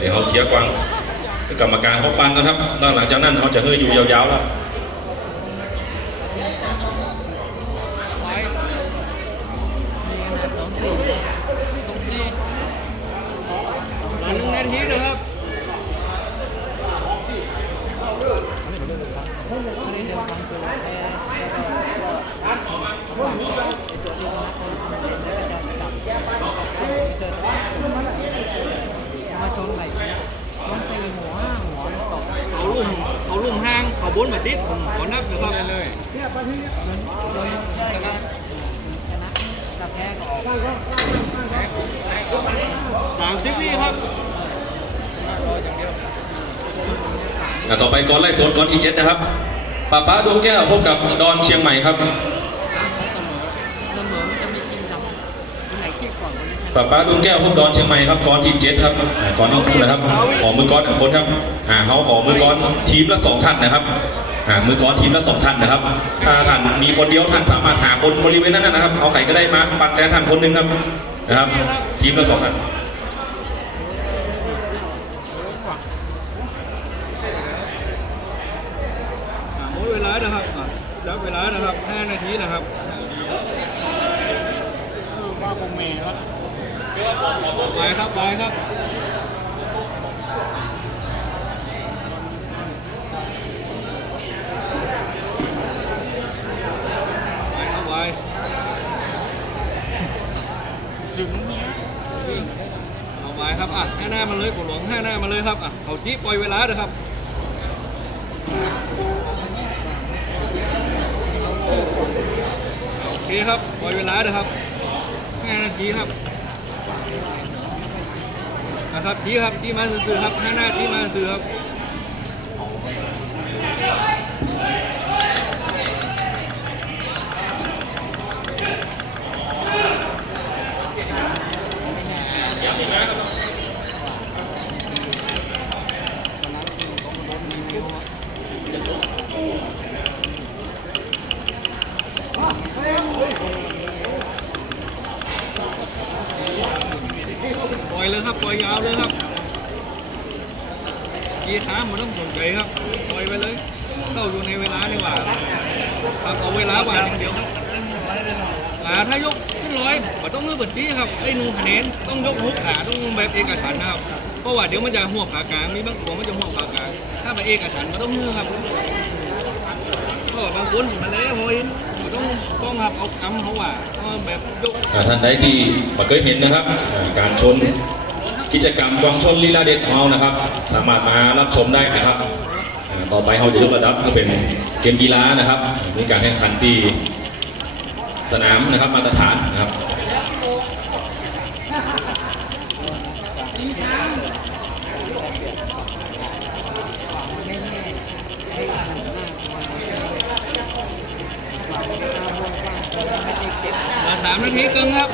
เดี๋ยวเขาเคลียร์กวางกรรมการเขาปันนะครับแล้วหลังจากนั้นเขาจะเฮ้ยอยู่ยาวๆแล้วหนึ่งนาทีนะครับ มาชนไหลชนตีหัวหัวมันตก เขาลุ่มเขาลุ่มห้างเขาบนมา ติดผมขอนับนะครับโดนโดนชนะชนะกับแพ้ก็ออกสามสิบวิครับอ่ต่อไปก่อนไล่โซนก่อนอีเจ็ดนะครับป้าป้าดวงแก้วพบกับดอนเชียงใหม่ครับเสมอเสมอมันจะไม่ชิงดำคนไหนขี้ก่อนคนนี้ ป้าป้าดวงแก้วพบดอนเชียงใหม่ครับก่อนที่เจ็ดครับก่อนน้องฟูนะครับ ขอมือก้อนหนึ่งคนครับอ่าเขาขอมือก้อนทีมละสองท่านนะครับอ่ามือก้อนทีมละสองท่านนะครับ ถ้าท่านมีคนเดียวท่านสามารถหาคนบริเวณนั้นนะครับ เอาใครก็ได้มาปัดแต่ท่านคนหนึ่งครับนะครับ ทีมละสองท่านเวลานะครับอะจับเวลานะครับห้านาทีนะครับ ไปครับไปครับไปครับไปเอาไปครับอะห้าหน้ามาเลยกดหลวงห้าหน้ามาเลยครับอะเขาจี้ปล่อยเวลาเด้อครับโอเคครับปล่อยเวลาเด้อครับ5นาทีครับ นะครับที่ครับที่มาซื้อครับ5หน้าทีมาสื่อครับปล่อยเลยครับ ปล่อยยาวเลยครับกีขาไม่ต้องสนใจครับปล่อยไปเลยเข้าอยู่ในเวลานี่หว่าครับเอาเวลาว่าอย่างเดียวครับอ่าถ้ายกขึ้นร้อยก็ต้องเลือกบัตรจี้ครับไอ้นูคะแนนต้องยกหุกขาต้องแบบเอกฉันนะครับเพราะว่าเดี๋ยวมันจะห่วงขากลางมีบางตัวมันจะห่วงขากลางถ้าไปเอกฉันท์มันต้องเลือกครับก็บางคนมาแล้วโอ้ยมันต้องต้องครับเอาคำเขาว่าแบบยกอ่าท่านใดที่มาเคยเห็นนะครับ การชน กิจกรรมกองชนลีลาเด็ดเรานะครับ สามารถมารับชมได้นะครับ ต่อไปเราจะยกระดับก็เป็นเกมกีฬานะครับ มีการแข่งขันที่สนามนะครับมาตรฐานนะครับมาตัวหน้าห้องกว้างตัวไม่ได้เก็บมาสามนาทีครึ่งครับ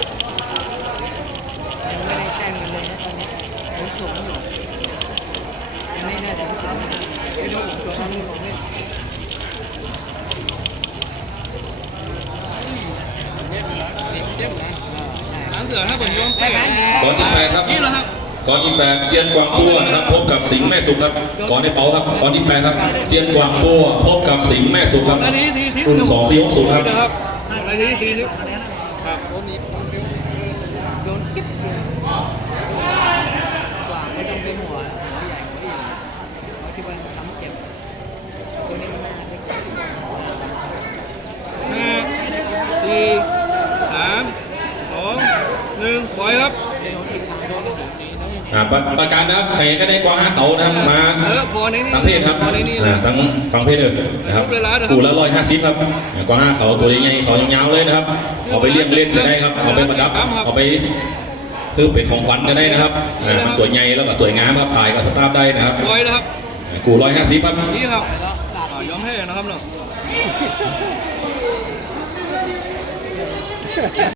ก่อนที่แปดครับก่อนที่แปดเซียนกวางปัวนะครับพบกับสิงห์แม่สุขครับก่อนในเป๋าครับก่อนที่แปดครับเซียนกวางปัวพบกับสิงห์แม่สุขครับนาทีสี่สิบรุ่นสองสี่หกศูนย์ครับนะครับนาทีสี่สิบครับ โดนกิ๊บเลยกว่าไม่ต้องใช้หัวหัวใหญ่หัวใหญ่เขาที่ว่าทำเจ็บตัวนี้มันน่าเล็ก ห้าสี่สามสองหนึ่งปล่อยครับ อ่าประประการนะครับใครก็ได้กวางห้าเขานะครับมาเออพอในนี้ทั้งเพศครับพอในนี้เลอ่ายทั้งฟังเพศเลยนะครับเวลานะครับกูละร้อยห้าสิบครับกวางห้าเขาตัวใหญ่ๆเขายาวๆเลยนะครับเอาไปเลี้ยงเล่นก็ได้ครับเอาไปประดับเอาไปเพื่อเป็นของขวัญก็ได้นะครับอ่ามันตัวใหญ่แล้วก็สวยงามครับถ่ายกับสตาร์ฟได้นะครับปล่อยนะครับกูร้อยห้าสิบครับนี่ครับอ่ายอมให้นะครับเนาะ